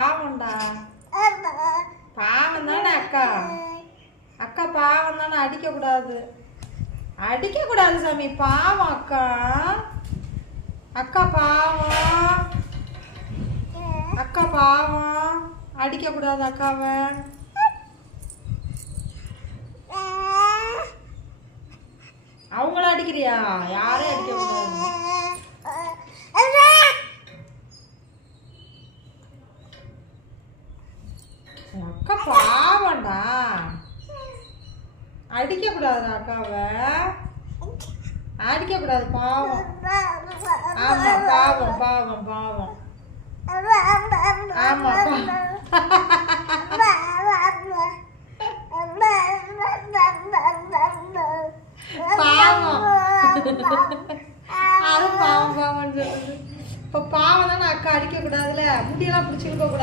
பாவம்டா. பாவம் தானே அக்கா. அக்கா பாவம் தானே. அடிக்க கூடாது, அடிக்க கூடாது சாமி. பாவம் அக்கா. அக்கா பாவம். அக்கா பாவம். அடிக்க கூடாது அக்காவை. அவங்கள அடிக்கிறியா? யாரையும் அடிக்க கூடாது. அக்கா பாவம்டா. அடிக்க கூடாது அக்காவை. அடிக்க கூடாது. பாவம். ஆமா பாவம் பாவம் பாவம். ஆமா பாவம். அது பாவம் பாவம்னு சொல்லுது. இப்ப பாவம் தானே அக்கா. அடிக்க கூடாதுல. முடியெல்லாம் பிடிச்சிருக்க கூடாது.